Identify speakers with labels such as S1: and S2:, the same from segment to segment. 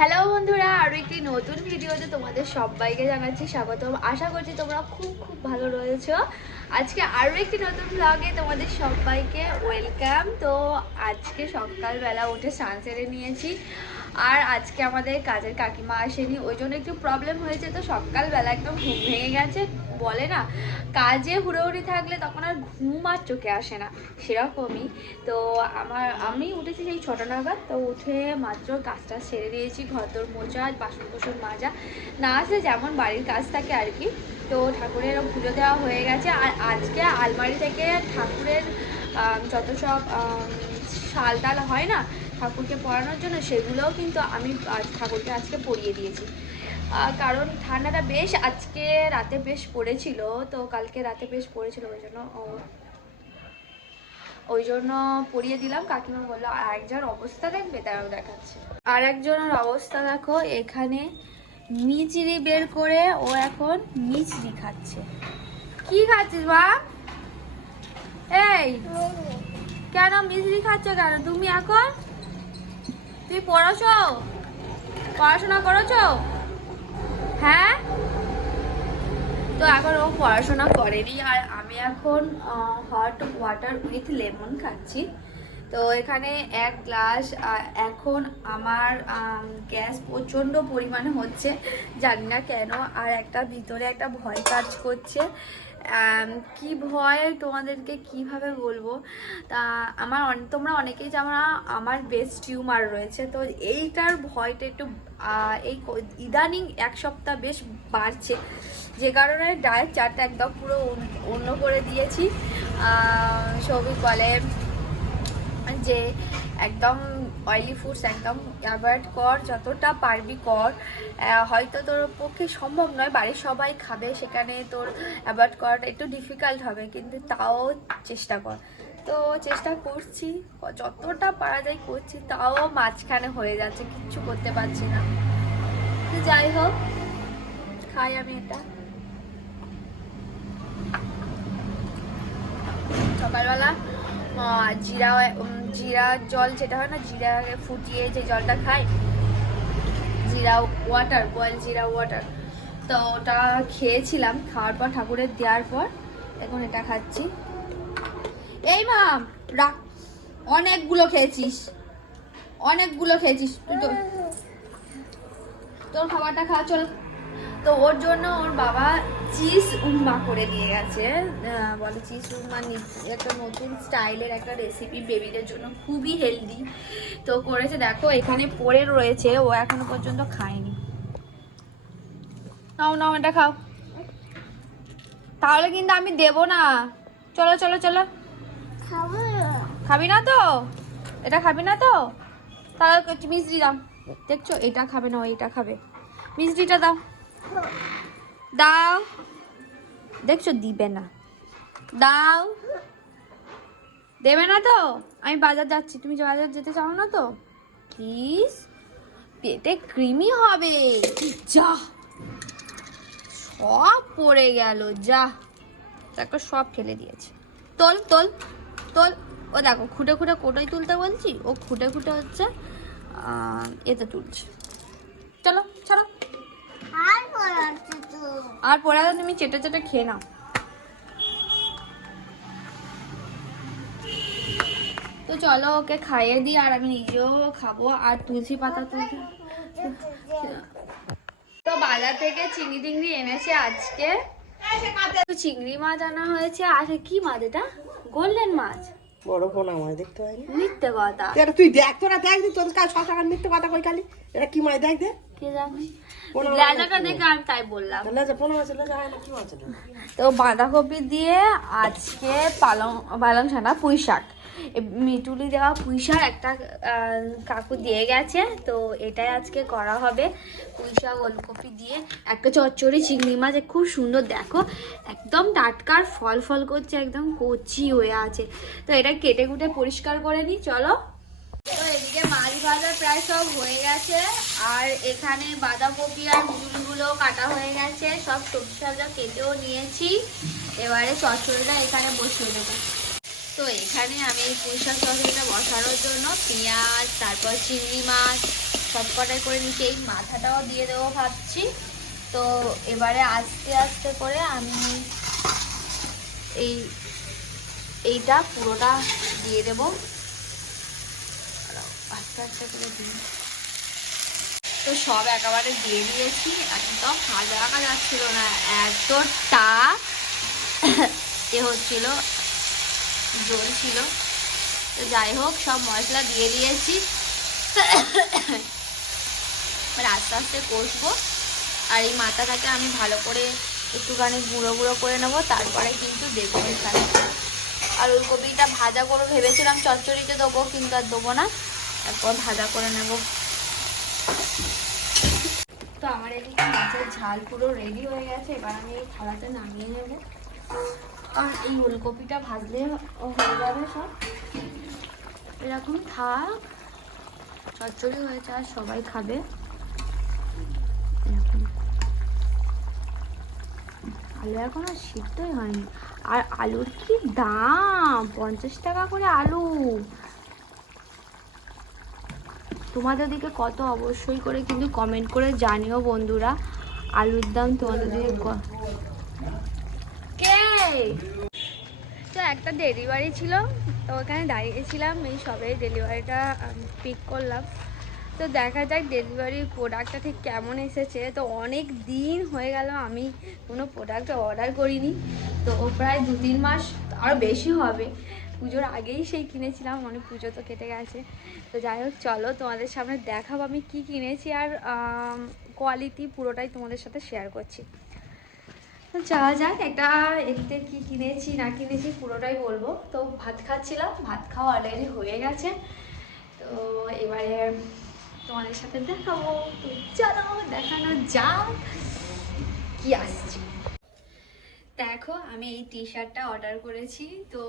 S1: Hello বন্ধুরা আরও একটি নতুন ভিডিওতে তোমাদের সবাইকে জানাচ্ছি স্বাগতম। আশা করছি তোমরা খুব খুব ভালো রয়েছো। আজকে আরও একটি নতুন ব্লগে তোমাদের সবাইকে ওয়েলকাম তো আজকে সকালবেলা উঠে স্নান সেরে নিয়েছি। আর আজকে আমাদের কাজের কাকিমা আসেনি, ওই জন্য একটু প্রবলেম হয়েছে তো সকালবেলা একদম ঘুম ভেঙে গেছে, বলে না, কাজে হুড়োহুড়ি থাকলে তখন আর ঘুম আর চোখে আসে না, সেরকমই। তো আমার, আমি উঠেছি সেই ছটা নাগাদ, তো উঠে মাত্র কাজটা সেরে দিয়েছি ঘর মোচা বাসন কোসন মাজা, না আসলে যেমন বাড়ির কাজ থাকে আর কি, তো ঠাকুরের পুজো দেওয়া হয়ে গেছে, আর আজকে আলমারি থেকে ঠাকুরের যত সব শাল টাল হয় না ঠাকুরকে পড়ানোর জন্য সেগুলোও কিন্তু আমি আজ ঠাকুরকে আজকে পড়িয়ে দিয়েছি। কারণ ঠান্ডাটা বেশ আজকে রাতে বেশ পড়েছিল, তো কালকে রাতে বেশ পড়েছিল ওই জন্য ওই জন্য পরিয়ে দিলাম। কাকিমা বলল, আর একজন অবস্থা দেখবে, তারাও দেখাচ্ছে। আর একজনের অবস্থা দেখো, এখানে মিচড়ি বের করে ও এখন মিচড়ি খাচ্ছে। কি খাচ্ছিস, মা? এই, কেন মিচড়ি খাচ্ছ কেন? তুমি এখন তুমি পড়াছো? পড়াশোনা করেছ? হ্যাঁ? তো এখন ও পড়াশোনা করেনি আর আমি এখন হট ওয়াটার উইথ লেমন খাচ্ছি। তো এখানে এক গ্লাস এখন আমার গ্যাস প্রচণ্ড পরিমাণে হচ্ছে। জানি না কেন, আর একটা ভিতরে একটা ভয় কাজ করছে। কি ভয় তোমাদেরকে কীভাবে বলব? তা আমার তোমরা অনেকেই জানো আমার বেস্ট টিউমার রয়েছে। তো এইটার ভয়টা একটু এই ইদানিং এক সপ্তাহ বেশ বাড়ছে। যে কারণে ডায়েট চারটা একদম পুরো অন্য- করে দিয়েছি। সৌভিক বলে যে একদম অয়েলি ফুডস একদম অ্যাভয়েড কর, যতটা পারবি কর। হয়তো তোর পক্ষে সম্ভব নয়, বাড়ির সবাই খাবে, সেখানে তোর অ্যাভয়েড করাটা একটু ডিফিকাল্ট হবে, কিন্তু তাও চেষ্টা কর। তো চেষ্টা করছি, যতটা পারা যায় করছি, তাও মাঝখানে হয়ে যাচ্ছে, কিচ্ছু করতে পারছি না। তো যাই হোক, খাই আমি এটা। সকালবেলা জিরা জিরা জল যেটা হয় না, জিরা ফুটিয়ে যে জলটা খাই জিরা ওয়াটার বয়েল জিরা ওয়াটার তো ওটা খেয়েছিলাম, খাওয়ার পর, ঠাকুরের দেওয়ার পর, এখন এটা খাচ্ছি। এই মা, রাখ, অনেকগুলো খেয়েছিস অনেকগুলো খেয়েছিস, তুই তোর খাবারটা খা, চল। তো ওর জন্য ওর বাবা চিজ উম্মা করে দিয়ে গেছে। বলে চিজ উম্মা একটা নতুন স্টাইলের একটা রেসিপি বেবিদের জন্য খুবই হেলদি তো করেছে দেখো এখানে পড়ে রয়েছে ও এখনও পর্যন্ত খায়নি। নাও নাও এটা খাও। তাহলে কিন্তু আমি দেব না। চলো চলো চলো। খাবি না তো? এটা খাবি না তো? তাহলে মিষ্টি দাও। দেখছ এটা খাবে না ও এটা খাবে। মিষ্টিটা দাও। দাও। দেখছ, দিবে না। দাও। দেবে না তো? আমি বাজার যাচ্ছি। তুমি বাজার যেতে চাও না তো? প্লিজ। পেটে ক্রিমি হবে। যা। সব পড়ে গেল, যা। দেখো সব ফেলে দিয়েছে। তোল তোল তোল। ও দেখো, খুঁটে খুঁটে কোটোই তুলতে বলছি। ও খুঁটে খুঁটে হচ্ছে এতে তুলছে। চলো, ছাড়ো। আর পরে তুমি চেটে চেটে খেয়ে নাও। তো চলো ওকে খাইয়ে দিই আর আমি নিজেও খাব। আর তুলসী পাতা তুলতে তো বাজার থেকে চিংড়ি টিংড়ি এনেছে আজকে। চিংড়ি মাছ আনা হয়েছে। আর কি মাছ এটা? গোল্ডেন মাছ।
S2: বড় দেখতে পাইনি।
S1: মিথ্যে কথা।
S2: তুই দেখ তোরা দেখ তোর কাজ টাকার মিথ্যে কথা কই খালি? এটা কি মাছ দেখ
S1: দেখে
S2: হয়?
S1: তো বাঁধাকপি দিয়ে আজকে পালং পালং ছানা পুঁই শাক মিটুলি দেওয়া পুঁই শাক একটা কাকু দিয়ে গেছে তো এটাই আজকে করা হবে। পুঁই শাক ওলকপি দিয়ে একটা চচ্চড়ি চিংড়ি মাছ খুব সুন্দর দেখো। একদম টাটকার ফল ফল করছে একদম কচি হয়ে আছে। তো এটা কেটে কুটে পরিষ্কার করে নিই চলো। তো এদিকে মাছ ভাজা প্রায় সব হয়ে গেছে। আর এখানে বাঁধাকপি আর মুলগুলো কাটা হয়ে গেছে। সব সবজি সবজা কেটেও নিয়েছি। এবারে চচ্চড়িটা এখানে বসিয়ে দেবো। তো এখানে আমি এই পুঁই শাক বসানোর জন্য পেঁয়াজ, তারপর চিংড়ি মাছ সবকটাই করে নিচ্ছি এই মাথাটাও দিয়ে দেবো ভাবছি। তো এবারে আস্তে আস্তে করে আমি এই, এইটা পুরোটা দিয়ে দেবো। আস্তে করে দিই তো সব একেবারে দিয়ে দিয়েছি, একদম ভাজা রাখা যাচ্ছিল না, এতটা এ হচ্ছিল জল ছিল তো যাই হোক, সব মশলা দিয়ে দিয়েছি। এবার আস্তে আস্তে কষবো। আর এই মাথাটাকে আমি ভালো করে একটুখানি গুঁড়ো গুঁড়ো করে নেব, তারপরে কিন্তু দেবো এখানে। আর ওই কপিটা ভাজা করে ভেবেছিলাম চচ্চড়িতে দেবো, কিন্তু আর দেবো না। তারপর ভাজা করে নেব। তো আমার এদিকে মাছের ঝাল পুরো রেডি হয়ে গেছে, এবার আমি এই থালাতে নামিয়ে নেব। আর এই ওলকপিটা ভাজলে হয়ে যাবে সব। এরকম থাক, চচ্চড়ি হয়েছে আর সবাই খাবে। আলু এখন আর সিদ্ধই হয়নি। আর আলুর কি দাম? পঞ্চাশ টাকা করে আলু। তোমাদের দিকে কত অবশ্যই করে কিন্তু কমেন্ট করে জানিও বন্ধুরা। আলুর দাম তোমাদের দিকে তো একটা ডেলিভারি ছিল, তো ওখানে দাঁড়িয়েছিলাম, এই সবে ডেলিভারিটা পিক করলাম। তো দেখা যাক ডেলিভারি প্রোডাক্টটা ঠিক কেমন এসেছে। তো অনেক দিন হয়ে গেল আমি কোনো প্রোডাক্ট অর্ডার করিনি। তো প্রায় দু তিন মাস আরও বেশি হবে। পুজোর আগেই সেই কিনেছিলাম, অনেক পুজো তো কেটে গেছে। তো যাই হোক, চলো তোমাদের সামনে দেখাবো আমি কি কিনেছি আর কোয়ালিটি পুরোটাই তোমাদের সাথে শেয়ার করছি। যাওয়া যাক, একটা এতে কি কিনেছি, না কিনেছি পুরোটাই বলব। তো ভাত খাচ্ছিলাম, ভাত খাওয়া অলরেডি হয়ে গেছে। তো এবারে তোমাদের সাথে দেখাবো। তো চলো, দেখানো যাক, কি আসছে। দেখো, আমি এই টি শার্টটা অর্ডার করেছি। তো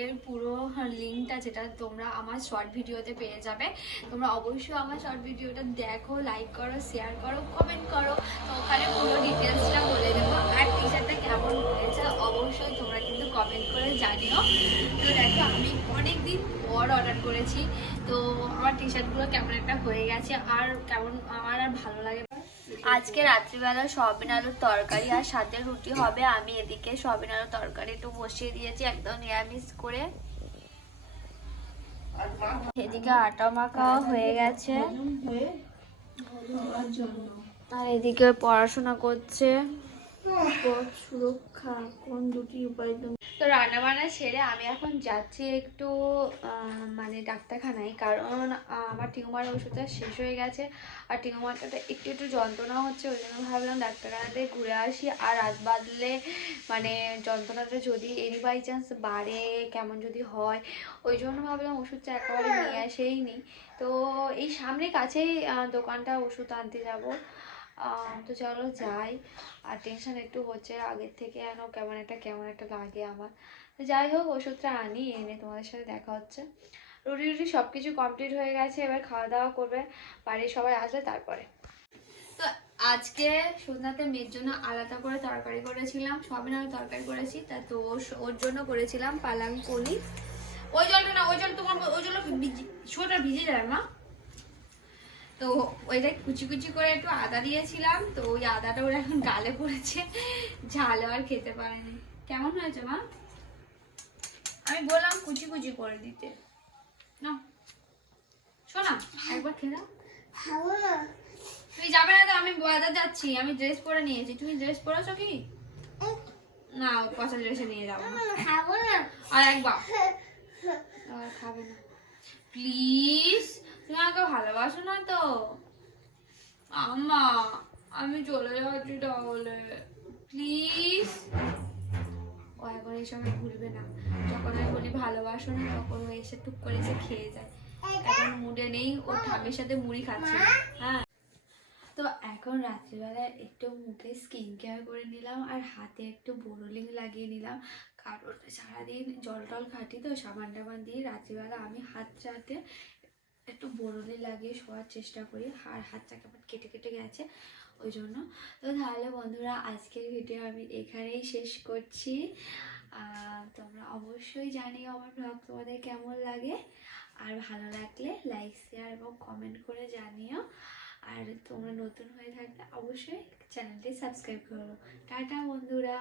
S1: এর পুরো লিঙ্কটা যেটা তোমরা আমার শর্ট ভিডিওতে পেয়ে যাবে। তোমরা অবশ্যই আমার শর্ট ভিডিওটা দেখো লাইক করো শেয়ার করো কমেন্ট করো। তো ওখানে পুরো ডিটেলসটা বলে দেবো। আর টি শার্টটা কেমন হয়েছে অবশ্যই তোমরা কিন্তু কমেন্ট করে জানিও। তো দেখো, আমি অনেক দিন পর অর্ডার করেছি। তো আমার টি শার্টগুলো কেমন একটা হয়ে গেছে, আর কেমন, আমার আর ভালো লাগে আজকে রাত্রিবেলা সবিন আলুর তরকারি আর সাথে রুটি হবে। আমি এদিকে সবিন আলুর তরকারি একটু বসিয়ে দিয়েছি, একদম নিরামিষ করে। এদিকে আটা মাখা হয়ে গেছে। আর এদিকে পড়াশোনা করছে। পথ সুরক্ষা, কোন দুটি উপায় তো রান্না বান্না সেরে আমি এখন যাচ্ছি একটু মানে ডাক্তারখানায়। কারণ আমার টিউমার ওষুধটা শেষ হয়ে গেছে। আর টিউমারটা একটু একটু যন্ত্রণা হচ্ছে, ওই জন্য ভাবলাম ডাক্তারখানাতে ঘুরে আসি। আর রাত বাদলে মানে যন্ত্রণাটা যদি এনি বাই চান্স বাড়ে, কেমন যদি হয়, ওই জন্য ভাবলাম ওষুধটা একেবারে নিয়ে আসেই নি। তো এই সামনে কাছেই দোকানটা ওষুধ আনতে যাব। তো চলো যাই। আর টেনশন একটু হচ্ছে আগের থেকে যেন কেমন একটা কেমন একটা লাগে আমার। তো যাই হোক, ওষুধটা আনি, এনে তোমাদের সাথে দেখা হচ্ছে। রুটি রুটি সব কিছু কমপ্লিট হয়ে গেছে, এবার খাওয়া দাওয়া করবে। বাড়ির সবাই আসলে তারপরে। তো আজকে সন্ধ্যাতে মেয়ের জন্য আলাদা করে তরকারি করেছিলাম, সবিন আলু তরকারি করেছি। তা তো ওর- জন্য করেছিলাম পালাং পনির। ওই জলটা না, ওই জল তোমার, ওই জল ছোটা ভিজে যায় মা। তো ওইটা কুচি কুচি করে একটু আদা দিয়েছিলাম, তো ওই আদাটা ওরা এখন গালে পড়েছে, ঝাল আর খেতে পারেনি। কেমন হয়েছে মা? আমি বললাম কুচি কুচি করে দিতে। না। শোনা, একবার খেয়ে দাও তুই যাবে না তো, আমি বাজার যাচ্ছি, আমি ড্রেস পরে নিয়েছি। তুমি ড্রেস পরেছো কি? না পচা ড্রেসে নিয়ে যাব আর একবার। খাবে না। প্লিজ তুমি আমাকে ভালোবাসো না তো? আম্মা, আমি চলে যাচ্ছি তাহলে। প্লিজ। ও, এখন এই সময় ভুলবে না। যখন আমি বলি ভালোবাসো না, তখন ও এসে টুক করে এসে খেয়ে যায়। এখন মুডে নেই, ও সাথে মুড়ি খাচ্ছে। হ্যাঁ। তো এখন রাত্রিবেলা একটু মুখে স্কিন কেয়ার করে নিলাম, আর হাতে একটু বোরোলিং লাগিয়ে নিলাম। কারণ সারাদিন জল টল খাটি তো সাবান টাবান দিয়ে রাত্রিবেলা আমি হাত চাতে একটু বোরোলিং লাগিয়ে শোয়ার চেষ্টা করি। আর হাতটা কেমন কেটে কেটে গেছে, ওই জন্য। তো তাহলে বন্ধুরা, আজকের ভিডিও আমি এখানেই শেষ করছি। তোমরা অবশ্যই জানিও আমার ব্লগ তোমাদের কেমন লাগে। আর ভালো লাগলে লাইক শেয়ার এবং কমেন্ট করে জানিও। আর তোমরা নতুন হয়ে থাকলে অবশ্যই চ্যানেলটি সাবস্ক্রাইব করো। টাটা বন্ধুরা!